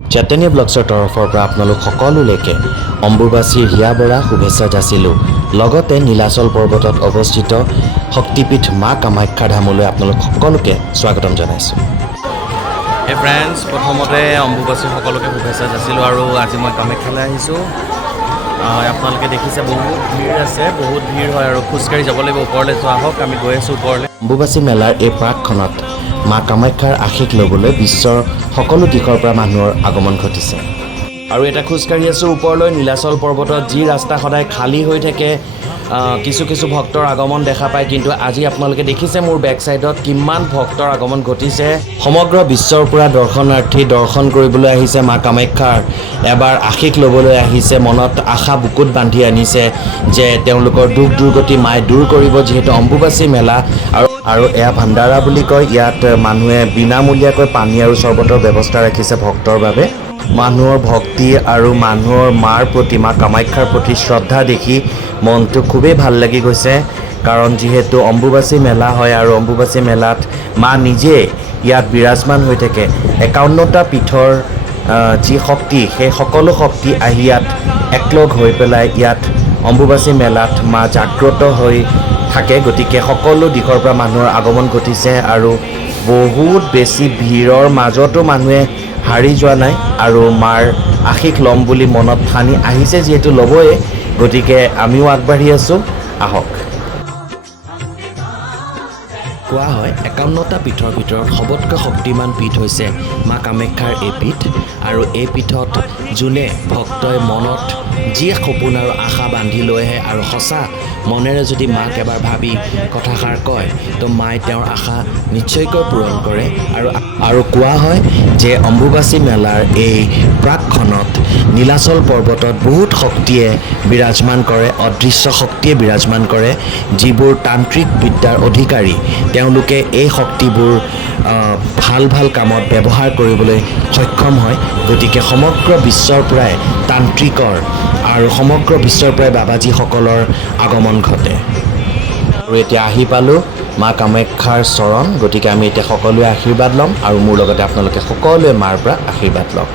চৈতান্য ব্লগছৰ তৰফৰ পৰা আপোনালোক সকলোলৈকে অম্বুবাচীৰ হিয়াবৰা শুভেচ্ছা যাচিলোঁ। লগতে নীলাচল পৰ্বতত অৱস্থিত শক্তিপীঠ মা কামাখ্যাৰ ধামলৈ আপোনালোক সকলোকে স্বাগতম জনাইছোঁ। হে ফ্ৰেণ্ডছ, প্ৰথমতে অম্বুবাচীৰ সকলোকে শুভেচ্ছা যাচিলোঁ আৰু আজি মই কামাখ্যালৈ আহিছোঁ। আপোনালোকে দেখিছে বহুত ভিৰ আছে, বহুত ভিৰ হয় আৰু খোজকাঢ়ি যাব লাগিব ওপৰলৈ। আহক আমি গৈ আছোঁ ওপৰলৈ। অম্বুবাচী মেলাৰ এই প্ৰাকখনত মা কামাখ্যাৰ আশীষ ল'বলৈ বিশ্বৰ সকলো দিশৰ পৰা মানুহৰ আগমন ঘটিছে। আৰু এটা খোজকাঢ়ি আছোঁ ওপৰলৈ নীলাচল পৰ্বতত, যি ৰাস্তা সদায় খালী হৈ থাকে। কিছু ভক্তৰ আগমন দেখা পায়, কিন্তু আজি আপোনালোকে দেখিছে মোৰ বেক চাইডত কিমান ভক্তৰ আগমন ঘটিছে। সমগ্ৰ বিশ্বৰ পৰা দৰ্শনাৰ্থী দৰ্শন কৰিবলৈ আহিছে মা কামাখ্যাৰ, এবাৰ আশীষ ল'বলৈ আহিছে, মনত আশা বুকুত বান্ধি আনিছে যে তেওঁলোকৰ দুখ দুৰ্গতি মায়ে দূৰ কৰিব, যিহেতু অম্বুবাচী মেলা আৰু এয়া ভাণ্ডাৰা বুলি কয়। ইয়াত মানুহে বিনামূলীয়াকৈ পানী আৰু চৰ্বতৰ ব্যৱস্থা ৰাখিছে ভক্তৰ বাবে। মানুহৰ ভক্তি আৰু মানুহৰ মাৰ প্ৰতি, মা কামাখ্যাৰ প্ৰতি শ্ৰদ্ধা দেখি মনটো খুবেই ভাল লাগি গৈছে। কাৰণ যিহেতু অম্বুবাচী মেলা হয় আৰু অম্বুবাচী মেলাত মা নিজে ইয়াত বিৰাজমান হৈ থাকে। ৫১টা পীঠৰ যি শক্তি, সেই সকলো শক্তি আহি ইয়াত একলগ হৈ পেলাই ইয়াত অম্বুবাচী মেলাত মা জাগ্ৰত হৈ থাকে। গতিকে সকলো দিশৰ পৰা মানুহৰ আগমন ঘটিছে আৰু বহুত বেছি ভিৰৰ মাজতো মানুহে হাৰি যোৱা নাই আৰু মাৰ আশীষ ল'ম বুলি মনত ঠানি আহিছে, যিহেতু ল'বই। গতিকে আমিও আগবাঢ়ি আছোঁ, আহক। কোৱা হয় ৫১টা পীঠৰ ভিতৰত সবতকৈ শক্তিমান পীঠ হৈছে মা কামাখ্যাৰ এই পীঠ। আৰু এই পীঠত যোনে ভক্তই মনত যি সপোন আৰু আশা বান্ধি লৈ আহে আৰু সঁচা মনেৰে যদি মাক এবাৰ ভাবি কথাষাৰ কয়, তো মায়ে তেওঁৰ আশা নিশ্চয়কৈ পূৰণ কৰে। আৰু কোৱা হয় যে অম্বুবাচী মেলাৰ এই প্ৰাকখনত নীলাচল পৰ্বতত বহুত শক্তিয়ে বিৰাজমান কৰে, অদৃশ্য শক্তিয়ে বিৰাজমান কৰে। যিবোৰ তান্ত্ৰিক বিদ্যাৰ অধিকাৰী, তেওঁলোকে এই শক্তিবোৰ ভাল কামত ব্যৱহাৰ কৰিবলৈ সক্ষম হয়। গতিকে সমগ্ৰ বিশ্বৰ পৰাই তান্ত্ৰিকৰ আৰু সমগ্ৰ বিশ্বৰ পৰাই বাবাজীসকলৰ আগমন ঘটে। আৰু এতিয়া আহি পালোঁ মা কামাখ্যাৰ চৰণ। গতিকে আমি এতিয়া সকলোৱে আশীৰ্বাদ ল'ম আৰু মোৰ লগতে আপোনালোকে সকলোৱে মাৰ পৰা আশীৰ্বাদ লওক।